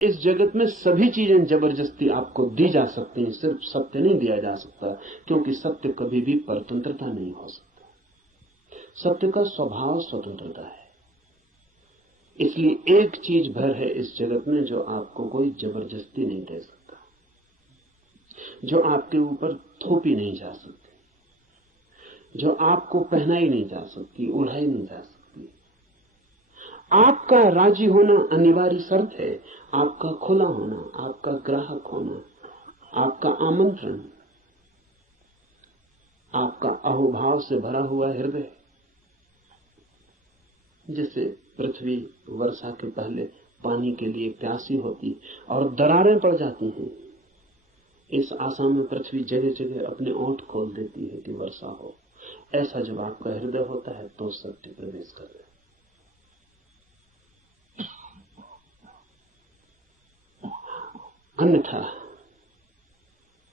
इस जगत में सभी चीजें जबरदस्ती आपको दी जा सकती हैं, सिर्फ सत्य नहीं दिया जा सकता, क्योंकि सत्य कभी भी परतंत्रता नहीं हो सकता। सत्य का स्वभाव स्वतंत्रता है। इसलिए एक चीज भर है इस जगत में जो आपको कोई जबरदस्ती नहीं दे सकता, जो आपके ऊपर थोपी नहीं जा सकती, जो आपको पहनाई नहीं जा सकती, उड़ाई नहीं जा सकती। आपका राजी होना अनिवार्य शर्त है, आपका खुला होना, आपका ग्राहक होना, आपका आमंत्रण, आपका अहोभाव से भरा हुआ हृदय। जैसे पृथ्वी वर्षा के पहले पानी के लिए प्यासी होती और दरारें पड़ जाती हैं, इस आशा में पृथ्वी जगह जगह अपने ओंठ खोल देती है कि वर्षा हो। ऐसा जब आपका हृदय होता है तो सत्य प्रवेश कर रहे।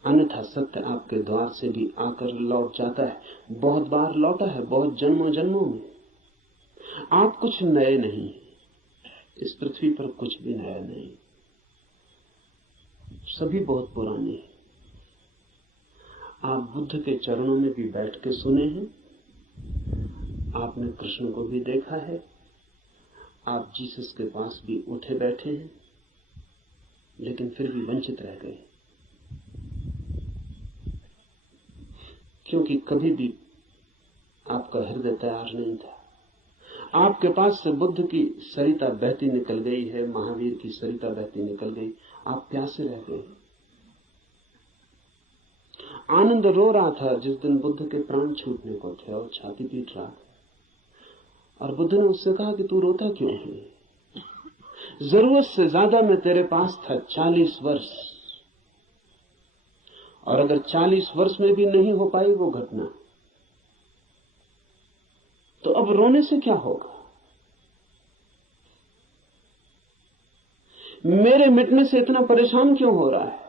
अन्यथा सत्य आपके द्वार से भी आकर लौट जाता है। बहुत बार लौटा है, बहुत जन्मों जन्मों में। आप कुछ नए नहीं, इस पृथ्वी पर कुछ भी नया नहीं, सभी बहुत पुराने हैं। आप बुद्ध के चरणों में भी बैठ के सुने हैं, आपने कृष्ण को भी देखा है, आप जीसस के पास भी उठे बैठे हैं, लेकिन फिर भी वंचित रह गए, क्योंकि कभी भी आपका हृदय तैयार नहीं था। आपके पास से बुद्ध की सरिता बहती निकल गई है, महावीर की सरिता बहती निकल गई, आप प्यासे रह गए। आनंद रो रहा था जिस दिन बुद्ध के प्राण छूटने को थे और छाती पीट रहा था, और बुद्ध ने उससे कहा कि तू रोता क्यों है? जरूरत से ज्यादा मैं तेरे पास था 40 वर्ष, और अगर 40 वर्ष में भी नहीं हो पाई वो घटना, तो अब रोने से क्या होगा? मेरे मिटने से इतना परेशान क्यों हो रहा है?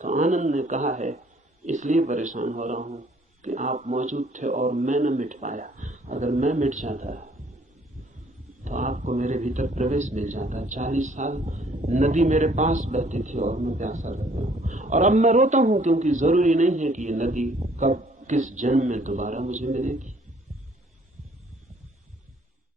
तो आनंद ने कहा है, इसलिए परेशान हो रहा हूं कि आप मौजूद थे और मैं न मिट पाया। अगर मैं मिट जाता तो आपको मेरे भीतर प्रवेश मिल जाता। 40 साल नदी मेरे पास बहती थी और मैं प्यासा रह गया, और अब मैं रोता हूं क्योंकि जरूरी नहीं है कि ये नदी कब किस जन्म में दोबारा मुझे मिलेगी।